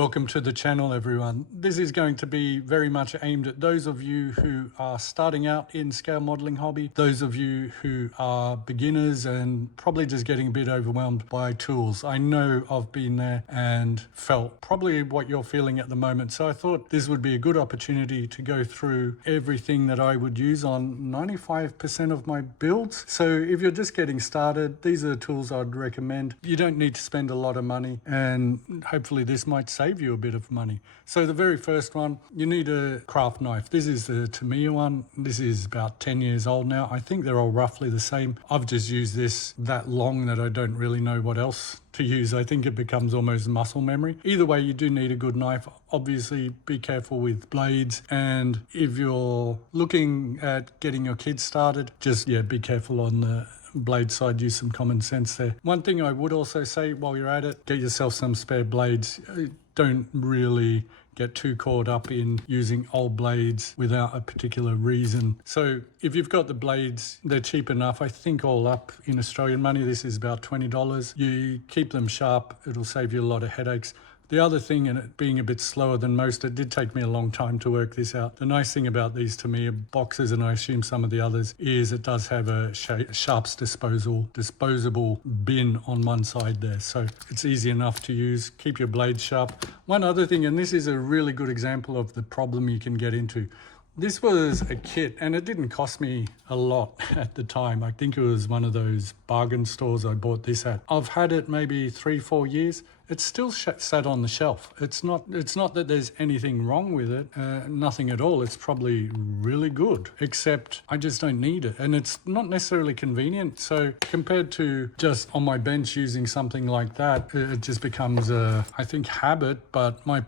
Welcome to the channel, everyone. This is going to be very much aimed at those of you who are starting out in scale modeling hobby, those of you who are beginners and probably just getting a bit overwhelmed by tools. I know I've been there and felt probably what you're feeling at the moment. So I thought this would be a good opportunity to go through everything that I would use on 95% of my builds. So if you're just getting started, these are the tools I'd recommend. You don't need to spend a lot of money, and hopefully this might save you a bit of money. So the very first one, you need a craft knife. This is the Tamiya one. This is about 10 years old now. I think they're all roughly the same. I've just used this that long that I don't really know what else to use. I think it becomes almost muscle memory. Either way, you do need a good knife. Obviously, be careful with blades. And if you're looking at getting your kids started, just be careful on the blade side. Use some common sense there. One thing I would also say while you're at it, get yourself some spare blades. Don't really get too caught up in using old blades without a particular reason. So if you've got the blades, they're cheap enough. I think all up in Australian money, this is about $20. You keep them sharp, it'll save you a lot of headaches. The other thing, and it being a bit slower than most, it did take me a long time to work this out. The nice thing about these Tamiya boxes, and I assume some of the others, is it does have a sharps disposable bin on one side there. So it's easy enough to use. Keep your blades sharp. One other thing, and this is a really good example of the problem you can get into. This was a kit and it didn't cost me a lot at the time. I think it was one of those bargain stores I bought this at. I've had it maybe 3-4 years. It's still sat on the shelf. It's not that there's anything wrong with it, nothing at all. It's probably really good, except I just don't need it. And it's not necessarily convenient. So compared to just on my bench using something like that, it just becomes a, I think, habit. But my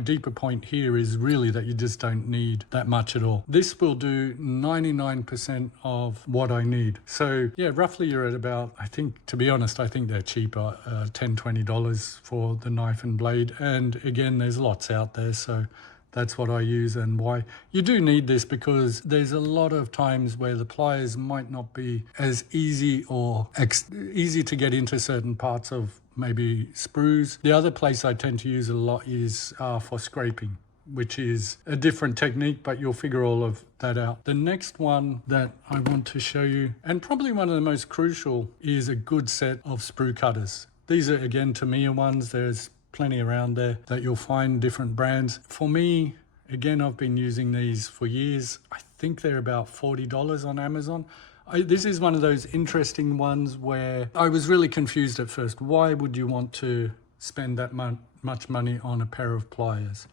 deeper point here is really that you just don't need that much at all. This will do 99% of what I need. So yeah, roughly you're at about, I think, to be honest, I think they're cheaper, $10, $20 for the knife and blade. And again, there's lots out there, so that's what I use and why. You do need this because there's a lot of times where the pliers might not be as easy or easy to get into certain parts of maybe sprues. The other place I tend to use a lot is for scraping, which is a different technique, but you'll figure all of that out. The next one that I want to show you, and probably one of the most crucial, is a good set of sprue cutters. These are, again, Tamiya ones. There's plenty around there that you'll find different brands. For me, again, I've been using these for years. I think they're about $40 on Amazon. This is one of those interesting ones where I was really confused at first. Why would you want to spend that much money on a pair of pliers?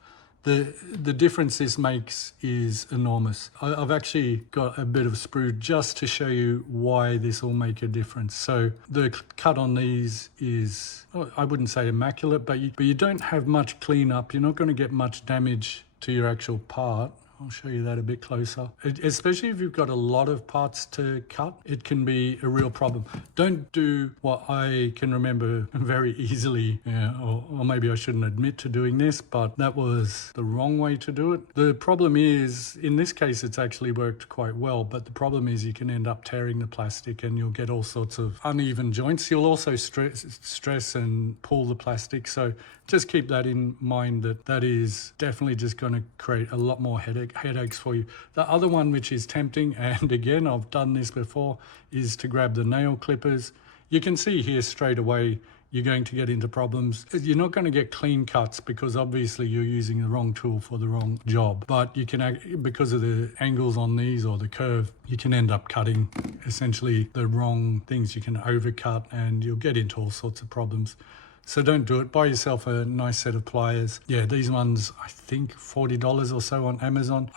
The difference this makes is enormous. I've actually got a bit of sprue just to show you why this will make a difference. So the cut on these is, I wouldn't say immaculate, but you don't have much cleanup. You're not going to get much damage to your actual part. I'll show you that a bit closer. Especially if you've got a lot of parts to cut, it can be a real problem. Don't do what I can remember very easily, or maybe I shouldn't admit to doing this, but that was the wrong way to do it. The problem is, in this case, it's actually worked quite well, but the problem is you can end up tearing the plastic and you'll get all sorts of uneven joints. You'll also stress and pull the plastic. So just keep that in mind, that is definitely just going to create a lot more headaches for you. The other one, which is tempting, and again, I've done this before, is to grab the nail clippers. You can see here straight away you're going to get into problems. You're not going to get clean cuts because obviously you're using the wrong tool for the wrong job. But you can, because of the angles on these or the curve, you can end up cutting essentially the wrong things. You can overcut and you'll get into all sorts of problems. So don't do it. Buy yourself a nice set of pliers. Yeah, these ones, I think $40 or so on Amazon.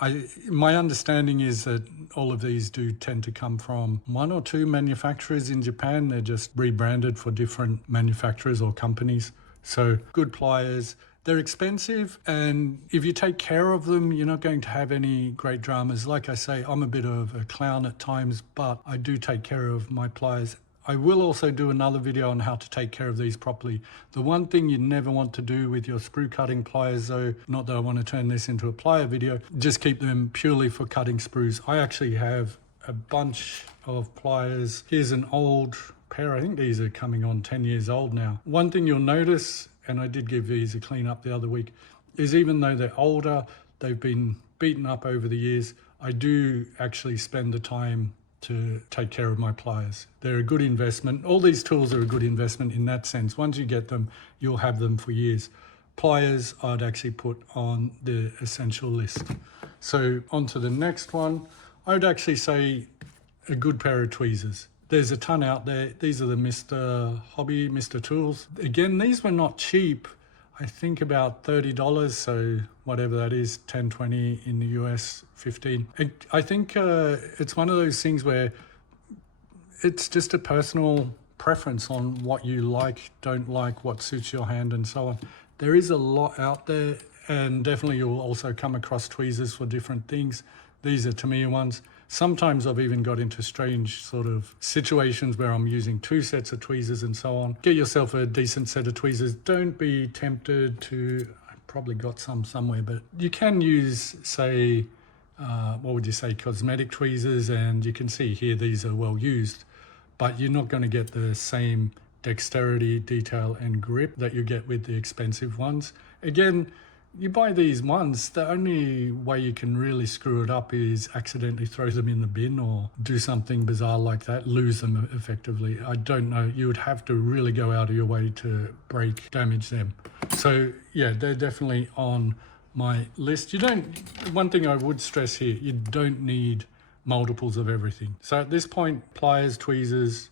My understanding is that all of these do tend to come from 1 or 2 manufacturers in Japan. They're just rebranded for different manufacturers or companies. So good pliers. They're expensive, and if you take care of them, you're not going to have any great dramas. Like I say, I'm a bit of a clown at times, but I do take care of my pliers. I will also do another video on how to take care of these properly. The one thing you never want to do with your sprue cutting pliers, though, not that I want to turn this into a plier video, just keep them purely for cutting sprues. I actually have a bunch of pliers. Here's an old pair. I think these are coming on 10 years old now. One thing you'll notice, and I did give these a clean up the other week, is even though they're older, they've been beaten up over the years, I do actually spend the time to take care of my pliers. They're a good investment. All these tools are a good investment in that sense. Once you get them, you'll have them for years. Pliers I'd actually put on the essential list. So on to the next one. I would actually say a good pair of tweezers. There's a ton out there. These are the Mr. Hobby, Mr. Tools. Again, these were not cheap. I think about $30, so whatever that is, 10, 20 in the US, 15. I think it's one of those things where it's just a personal preference on what you like, don't like, what suits your hand and so on. There is a lot out there, and definitely you'll also come across tweezers for different things. These are Tamiya ones. Sometimes I've even got into strange sort of situations where I'm using 2 sets of tweezers and so on. Get yourself a decent set of tweezers. Don't be tempted to, I probably got some somewhere, but you can use, say, what would you say, cosmetic tweezers, and you can see here these are well used, but you're not going to get the same dexterity, detail and grip that you get with the expensive ones. Again, you buy these ones, the only way you can really screw it up is accidentally throw them in the bin or do something bizarre like that, lose them effectively. I don't know, you would have to really go out of your way to damage them. So yeah, they're definitely on my list. One thing I would stress here, you don't need multiples of everything. So at this point, pliers, tweezers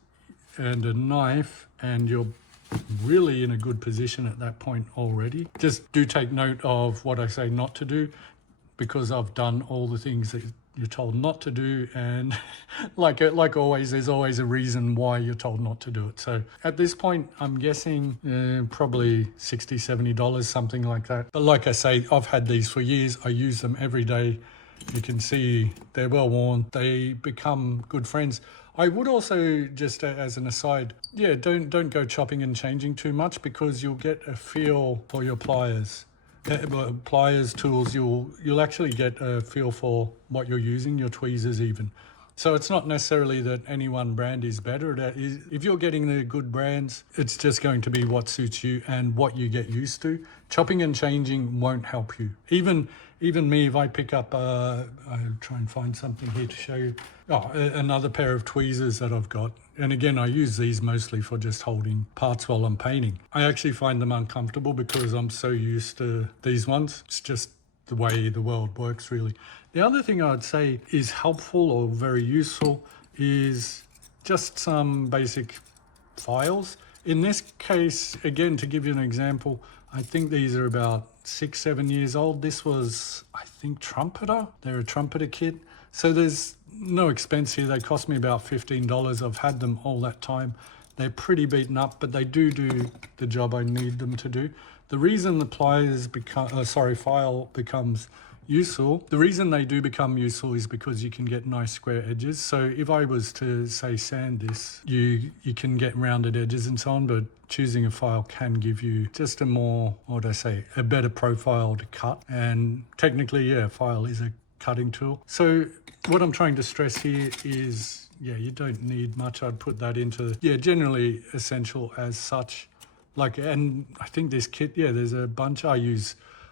and a knife, and you're really in a good position at that point already. Just do take note of what I say not to do, because I've done all the things that you're told not to do, and like always, there's always a reason why you're told not to do it. So at this point, I'm guessing probably $60, $70, something like that. But like I say, I've had these for years. I use them every day. You can see they're well worn. They become good friends. I would also, just as an aside, yeah, don't go chopping and changing too much, because you'll get a feel for your pliers. Pliers, tools, you'll actually get a feel for what you're using, your tweezers even. So it's not necessarily that any one brand is better. If you're getting the good brands, it's just going to be what suits you and what you get used to. Chopping and changing won't help you. Even me, if I pick up, I'll try and find something here to show you. Another pair of tweezers that I've got. And again, I use these mostly for just holding parts while I'm painting. I actually find them uncomfortable because I'm so used to these ones. It's just the way the world works, really. The other thing I'd say is helpful or very useful is just some basic files. In this case, again, to give you an example, I think these are about 6, 7 years old. This was, I think, Trumpeter. They're a Trumpeter kit. So there's no expense here. They cost me about $15. I've had them all that time. They're pretty beaten up, but they do the job I need them to do. The reason the file becomes useful, the reason they do become useful is because you can get nice square edges. So if I was to say sand this, you can get rounded edges and so on, but choosing a file can give you just a more, a better profile to cut. And technically, yeah, a file is a cutting tool. So what I'm trying to stress here is, yeah, you don't need much. I'd put that into, generally essential as such. And I think this kit, there's a bunch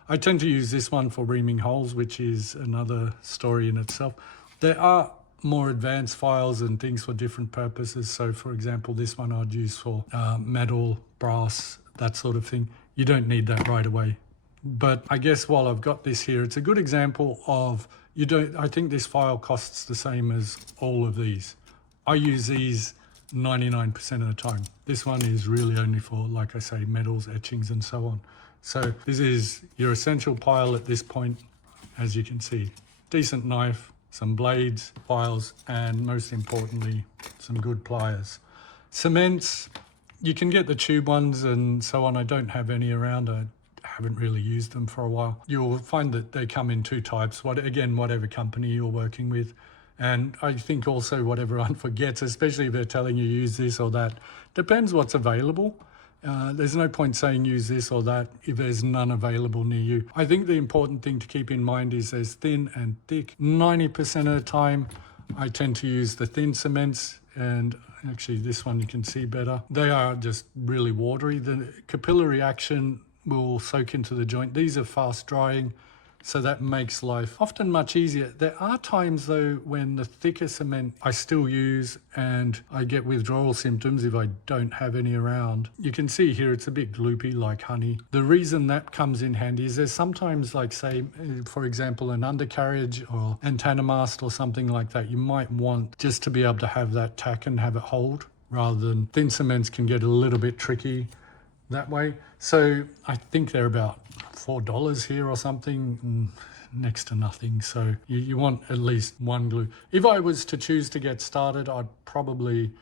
I tend to use this one for reaming holes, which is another story in itself. There are more advanced files and things for different purposes. So for example, this one I'd use for metal, brass, that sort of thing. You don't need that right away. But I guess while I've got this here, it's a good example of, I think this file costs the same as all of these. I use these 99% of the time. This one is really only for, like I say, metals, etchings and so on. So this is your essential pile at this point, as you can see. Decent knife, some blades, files, and most importantly, some good pliers. Cements, you can get the tube ones and so on. I don't have any around. I haven't really used them for a while. You'll find that they come in 2 types, whatever company you're working with. And I think also what everyone forgets, especially if they're telling you use this or that, depends what's available. There's no point saying use this or that if there's none available near you. I think the important thing to keep in mind is there's thin and thick. 90% of the time, I tend to use the thin cements, and actually this one you can see better. They are just really watery. The capillary action will soak into the joint. These are fast drying, so that makes life often much easier. There are times though when the thicker cement I still use and I get withdrawal symptoms if I don't have any around. You can see here it's a bit gloopy like honey. The reason that comes in handy is there's sometimes, like say for example an undercarriage or antenna-mast or something like that, you might want just to be able to have that tack and have it hold, rather than thin cements can get a little bit tricky that way. So I think they're about $4 here or something, next to nothing. So you want at least one glue. If I was to choose to get started, I'd probably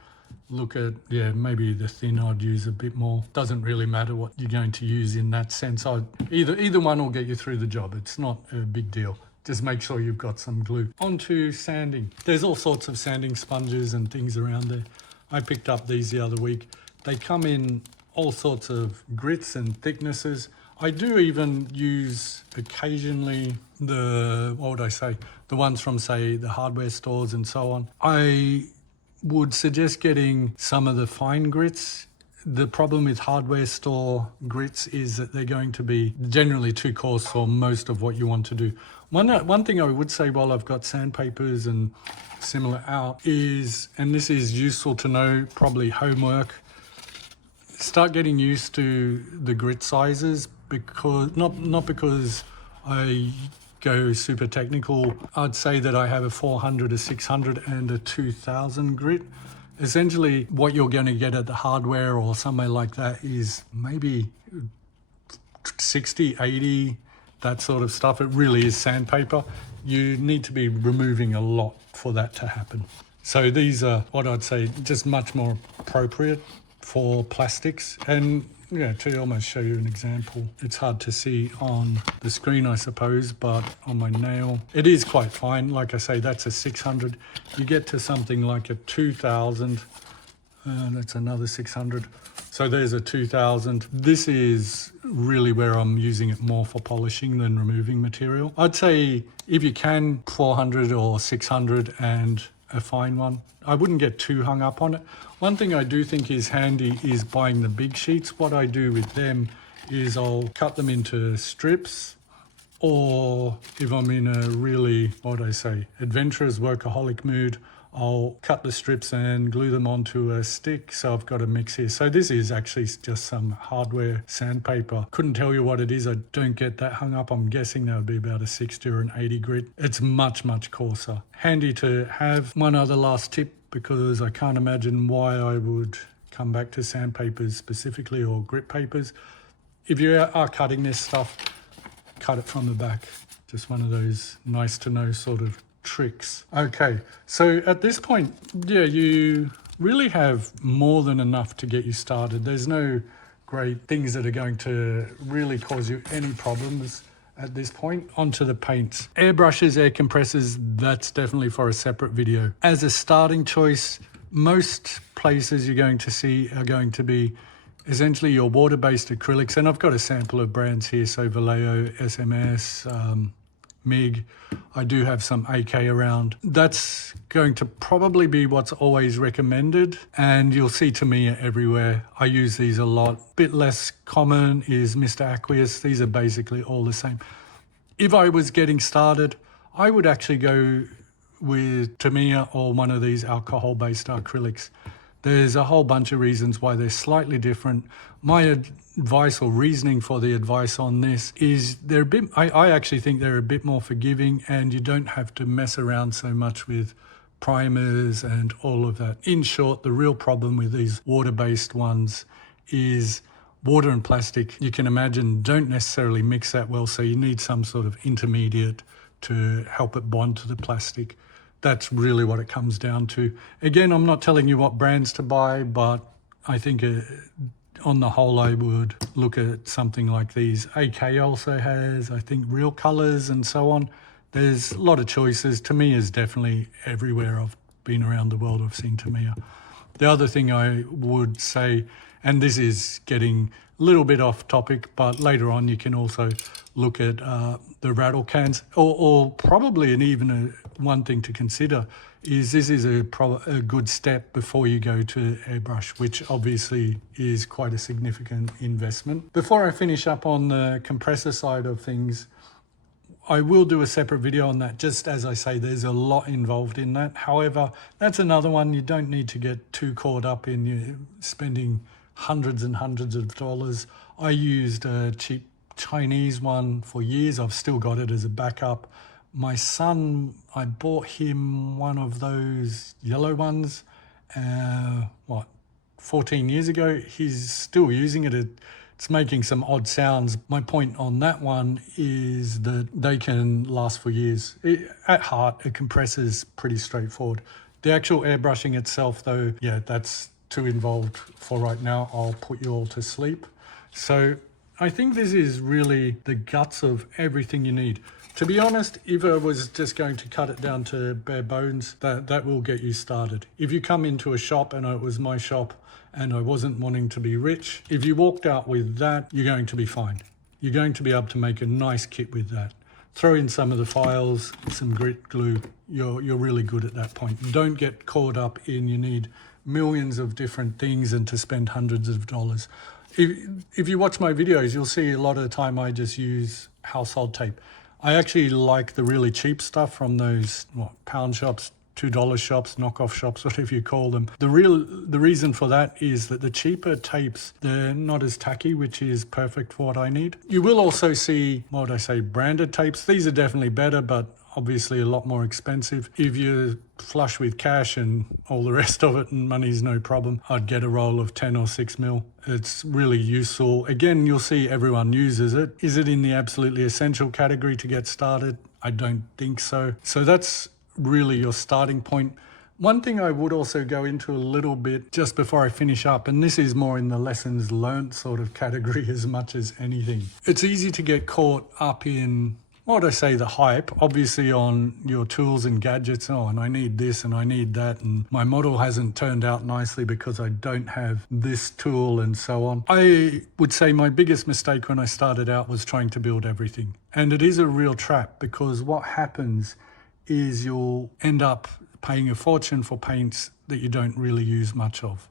look at, maybe the thin I'd use a bit more. Doesn't really matter what you're going to use in that sense. Either one will get you through the job. It's not a big deal. Just make sure you've got some glue. On to sanding. There's all sorts of sanding sponges and things around there. I picked up these the other week. They come in all sorts of grits and thicknesses. I do even use occasionally the ones from say the hardware stores and so on. I would suggest getting some of the fine grits. The problem with hardware store grits is that they're going to be generally too coarse for most of what you want to do. One thing I would say while I've got sandpapers and similar out is, and this is useful to know, probably homework, start getting used to the grit sizes, because not because I go super technical. I'd say that I have a 400, a 600 and a 2000 grit. Essentially what you're going to get at the hardware or somewhere like that is maybe 60, 80, that sort of stuff. It really is sandpaper. You need to be removing a lot for that to happen. So these are what I'd say just much more appropriate for plastics. And to almost show you an example, it's hard to see on the screen I suppose, but on my nail it is quite fine. Like I say, that's a 600. You get to something like a 2000, that's another 600. So there's a 2000. This is really where I'm using it more for polishing than removing material. I'd say if you can, 400 or 600 and a fine one. I wouldn't get too hung up on it. One thing I do think is handy is buying the big sheets. What I do with them is I'll cut them into strips, or if I'm in a really, adventurous workaholic mood, I'll cut the strips and glue them onto a stick. So I've got a mix here. So this is actually just some hardware sandpaper. Couldn't tell you what it is. I don't get that hung up. I'm guessing that would be about a 60 or an 80 grit. It's much, much coarser. Handy to have. One other last tip, because I can't imagine why I would come back to sandpapers specifically or grit papers. If you are cutting this stuff, cut it from the back. Just one of those nice to know sort of tricks. Okay, so at this point, you really have more than enough to get you started. There's no great things that are going to really cause you any problems at this point. Onto the paints. Airbrushes, air compressors, that's definitely for a separate video. As a starting choice, most places you're going to see are going to be essentially your water-based acrylics, and I've got a sample of brands here, so Vallejo, SMS, MIG. I do have some AK around. That's going to probably be what's always recommended, and you'll see Tamiya everywhere. I use these a lot. Bit less common is Mr. Aqueous. These are basically all the same. If I was getting started, I would actually go with Tamiya or one of these alcohol-based acrylics. There's a whole bunch of reasons why they're slightly different. My advice or reasoning for the advice on this is they're a bit, I actually think they're a bit more forgiving, and you don't have to mess around so much with primers and all of that. In short, the real problem with these water-based ones is water and plastic, you can imagine, don't necessarily mix that well, so you need some sort of intermediate to help it bond to the plastic. That's really what it comes down to. Again, I'm not telling you what brands to buy, but I think on the whole, I would look at something like these. AK also has, I think, Real Colors and so on. There's a lot of choices. Tamiya is definitely everywhere. I've been around the world, I've seen Tamiya. The other thing I would say, and this is getting a little bit off topic, but later on you can also look at the rattle cans, or probably even one thing to consider is this is a good step before you go to airbrush, which obviously is quite a significant investment. Before I finish up on the compressor side of things, I will do a separate video on that. Just as I say, there's a lot involved in that. However, that's another one. You don't need to get too caught up in spending hundreds and hundreds of dollars. I used a cheap Chinese one for years. I've still got it as a backup. My son, I bought him one of those yellow ones, 14 years ago. He's still using it. It's making some odd sounds. My point on that one is that they can last for years. At heart, a compressor is pretty straightforward. The actual airbrushing itself, though, yeah, that's too involved for right now. I'll put you all to sleep. So I think this is really the guts of everything you need. To be honest, if I was just going to cut it down to bare bones, that will get you started. If you come into a shop, and it was my shop, and I wasn't wanting to be rich, if you walked out with that, you're going to be fine. You're going to be able to make a nice kit with that. Throw in some of the files, some grit glue, you're really good at that point. Don't get caught up in you need millions of different things and to spend hundreds of dollars. If you watch my videos, you'll see a lot of the time I just use household tape. I actually like the really cheap stuff from those pound shops, $2 shops, knockoff shops, whatever you call them. The reason for that is that the cheaper tapes, they're not as tacky, which is perfect for what I need. You will also see, branded tapes. These are definitely better, but obviously a lot more expensive. If you're flush with cash and all the rest of it and money's no problem, I'd get a roll of 10 or 6 mil. It's really useful. Again, you'll see everyone uses it. Is it in the absolutely essential category to get started? I don't think so. So that's really your starting point. One thing I would also go into a little bit just before I finish up, and this is more in the lessons learned sort of category as much as anything. It's easy to get caught up in the hype, obviously, on your tools and gadgets. Oh, and I need this and I need that, and my model hasn't turned out nicely because I don't have this tool and so on. I would say my biggest mistake when I started out was trying to build everything. And it is a real trap, because what happens is you'll end up paying a fortune for paints that you don't really use much of.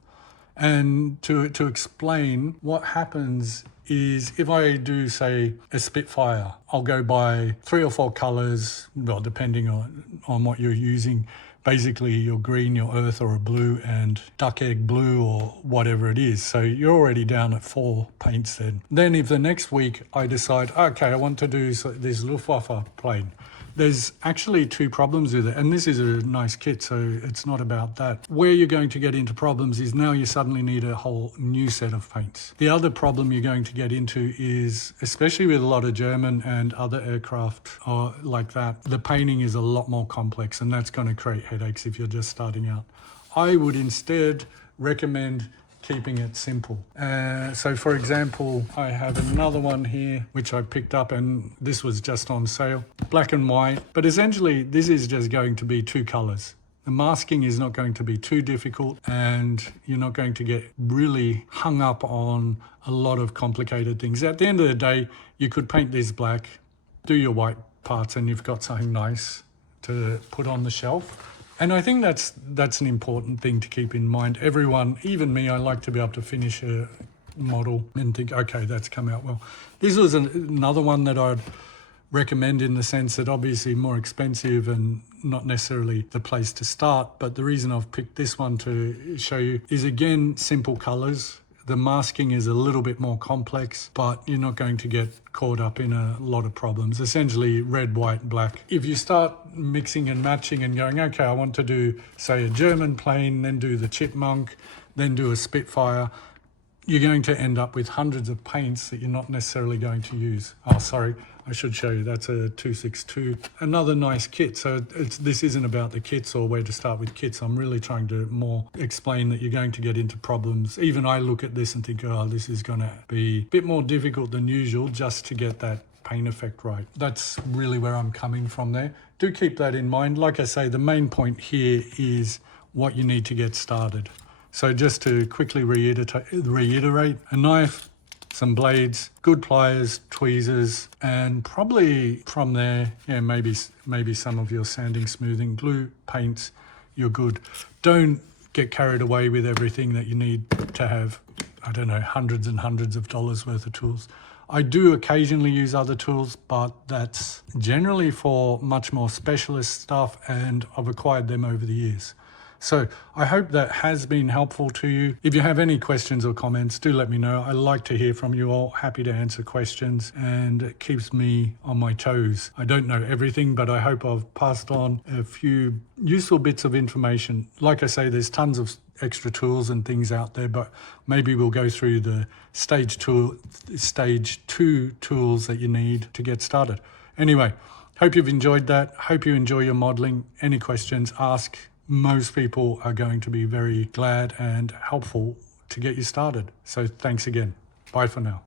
And to explain, what happens is if I do, say, a Spitfire, I'll go buy 3 or 4 colors, well, depending on what you're using. Basically, your green, your earth, or a blue, and duck egg blue, or whatever it is. So you're already down at 4 paints then. Then if the next week I decide, okay, I want to do this Luftwaffe plane, there's actually 2 problems with it, and this is a nice kit, so it's not about that. Where you're going to get into problems is now you suddenly need a whole new set of paints. The other problem you're going to get into is, especially with a lot of German and other aircraft like that, the painting is a lot more complex, and that's going to create headaches if you're just starting out. I would instead recommend keeping it simple. So for example, I have another one here which I picked up, and this was just on sale, black and white, but essentially this is just going to be 2 colors. The masking is not going to be too difficult, and you're not going to get really hung up on a lot of complicated things. At the end of the day, you could paint this black, do your white parts, and you've got something nice to put on the shelf. And I think that's an important thing to keep in mind. Everyone, even me, I like to be able to finish a model and think, okay, that's come out well. This was another one that I'd recommend, in the sense that obviously more expensive and not necessarily the place to start. But the reason I've picked this one to show you is, again, simple colors. The masking is a little bit more complex, but you're not going to get caught up in a lot of problems. Essentially red, white, black. If you start mixing and matching and going, okay, I want to do, say, a German plane, then do the Chipmunk, then do a Spitfire, you're going to end up with hundreds of paints that you're not necessarily going to use. Oh, sorry, I should show you. That's a 262. Another nice kit. So this isn't about the kits or where to start with kits. I'm really trying to more explain that you're going to get into problems. Even I look at this and think, oh, this is going to be a bit more difficult than usual just to get that paint effect right. That's really where I'm coming from there. Do keep that in mind. Like I say, the main point here is what you need to get started. So just to quickly reiterate, a knife, some blades, good pliers, tweezers, and probably from there, yeah, maybe some of your sanding, smoothing, glue, paints, you're good. Don't get carried away with everything that you need to have, I don't know, hundreds and hundreds of dollars worth of tools. I do occasionally use other tools, but that's generally for much more specialist stuff, and I've acquired them over the years. So I hope that has been helpful to you. If you have any questions or comments, do let me know. I like to hear from you all. Happy to answer questions, and it keeps me on my toes. I don't know everything, but I hope I've passed on a few useful bits of information. Like I say, there's tons of extra tools and things out there, but maybe we'll go through the stage 2 tools that you need to get started. Anyway, hope you've enjoyed that. Hope you enjoy your modeling. Any questions, ask. Most people are going to be very glad and helpful to get you started. So thanks again. Bye for now.